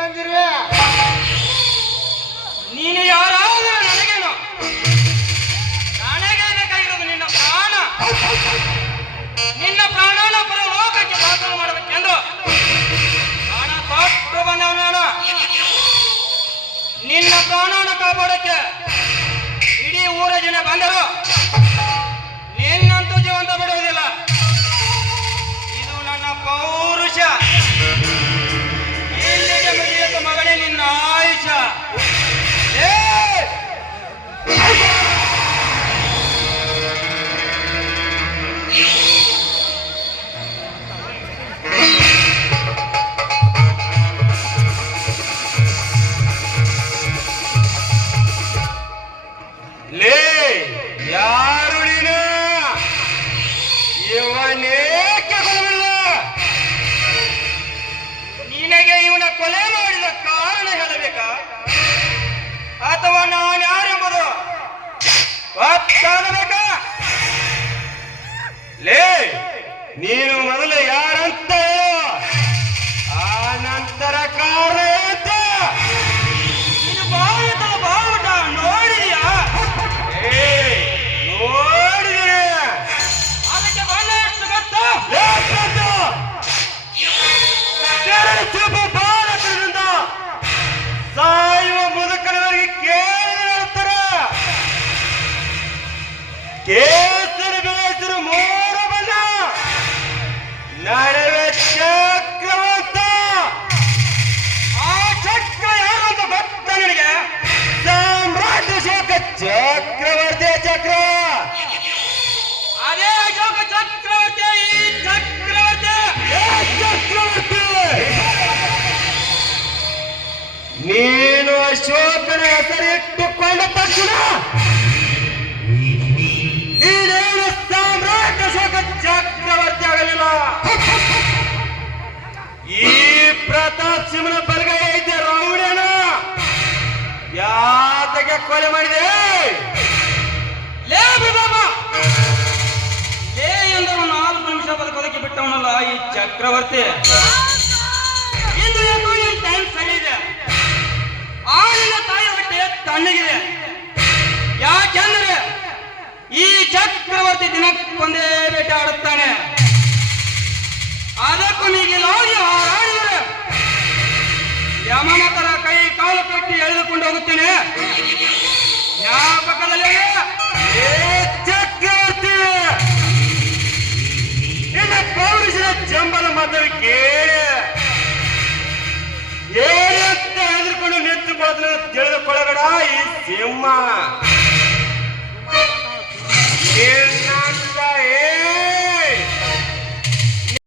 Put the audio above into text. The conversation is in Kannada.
ಬಂದಿರುವೆ? ನೀನು ಯಾರಾದರೂ ನನಗೇನು? ನನಗೆ ಬೇಕಾಗಿರೋದು ನಿನ್ನ ಪ್ರಾಣ. ನಿನ್ನ ಪ್ರಾಣನ ಪರಲೋಕಕ್ಕೆ ಪಾತ್ರ ಮಾಡಬೇಕೆಂದು ಪ್ರಾಣ ಕೊಟ್ಟು ಬಂದವನಾನು. ನಿನ್ನ ಪ್ರಾಣನ ಕಾಪಾಡಕ್ಕೆ ಇಡೀ ಊರ ಜನ ಬಂದರು. ನಿನ್ನಂತೂ ಜೀವಂತ ಬಿಡುವುದಿಲ್ಲ. ಇದು ನನ್ನ ಪೌರುಷ. ಇಲ್ಲಿಗೆ ಮುಗಿಯಿತು ಮಗನೇ ನಿನ್ನ ಆಯುಷ. ಲೇ ಯಾರು ನೀನು? ಇವನೇಕೆ ಕೊಲವಿಲ್ಲ? ನಿನಗೆ ಇವನ ಕೊಲೆ ಮಾಡಿದ ಕಾರಣ ಹೇಳಬೇಕಾ ಅಥವಾ ನಾನು ಯಾರೆಂಬುದು ಗೊತ್ತಾಗಬೇಕಾ? ಲೇ ನೀನು ಮೊದಲು ಯಾರಂತ ಹೇಳು, ಆ ನಂತರ ಕಾರಣ ಅಂತ. ನೀನು ಬಾವುಟ ಬಾವುಟ ನೋಡಿದೀಯಾ? ನೋಡಿದರೆ ಅದಕ್ಕೆ ಬಣ್ಣ ಎಷ್ಟು ಗೊತ್ತಾ? ಚೂಪು ಭಾರತದಿಂದ ಸಾಯುವ ಮುದುಕನವರಿಗೆ ಕೇಳಿರ್ತಾರೆ. ಕೇಸರಿ ಬೇಸರು ಮೂರು ಬಣ್ಣ, ನಡುವೆ ಚಕ್ರವಂತ. ಆ ಚಕ್ರ ಯಾರು ಅಂತ ಗೊತ್ತಾ ನಿನಗೆ? ಸಾಮ್ರಾಜ್ಯ ಶೋಕ ಚಕ್ರವರ್ತಿ ಚಕ್ರ. ಅದೇ ಅಶೋಕ ಚಕ್ರವರ್ತಿ ಈ ಚಕ್ರವರ್ತಿ. ಚಕ್ರವರ್ತಿ ನೀನು ಅಶೋಕನ ಹೆಸರಿಟ್ಟುಕೊಂಡ ತಕ್ಷಣ ನೀನೇನು ಸಾಮ್ರಾಜ್ಯ ಅಶೋಕ ಚಕ್ರವರ್ತಿ ಆಗಲಿಲ್ಲ. ಈ ಪ್ರತಾಪ್ ಸಿಂಹನ ಬಲಗೈ ಐತೆ ರೌಡಿಯನ ಯಾತಕ್ಕೆ ಕೊಲೆ ಮಾಡಿದೆ? ಲೇ ಪ್ರತಾಪ, ಲೇ ಎಂದವ 4 ನಿಮಿಷ ಬದುಕೋದಕ್ಕೆ ಬಿಟ್ಟವನಲ್ಲ ಈ ಚಕ್ರವರ್ತಿ. ಇಂದು ಯಾಕೋ ಈ ಟೈಮ್ ಸರಿ ಇದೆ. ಆಳಿನ ತಾಯಿ ಹೊಟ್ಟೆ ತಣ್ಣಗಿದೆ. ಯಾಕೆಂದರೆ ಈ ಚಕ್ರವರ್ತಿ ದಿನಕ್ಕೊಂದೇ ಬೇಟೆ ಆಡುತ್ತಾನೆ. ಅದಕ್ಕೂ ನೀಗಿಲಾಗಿ ಹಾರಾಡಿದರೆ ಯಮನ ತರ ಕೈ ಕಾಲು ಕಟ್ಟಿ ಎಳೆದುಕೊಂಡು ಹೋಗುತ್ತೇನೆ. ಜ್ಞಾಪಕದಲ್ಲಿ ಚಕ್ರವರ್ತಿ ನಿನ್ನ ಪೌರುಷದ ಚಂಬಲ ಮಾತನ್ನು ಕೇಳಿ ಏನು ಅಂತ ಹೆದರ್ಕೊಂಡು ನಿಂತುಕೊಳ್ಳೋದನ್ನ ತಿಳಿದುಕೊಳ್ಳಬೇಡ ಈ ಸಿಂಹ.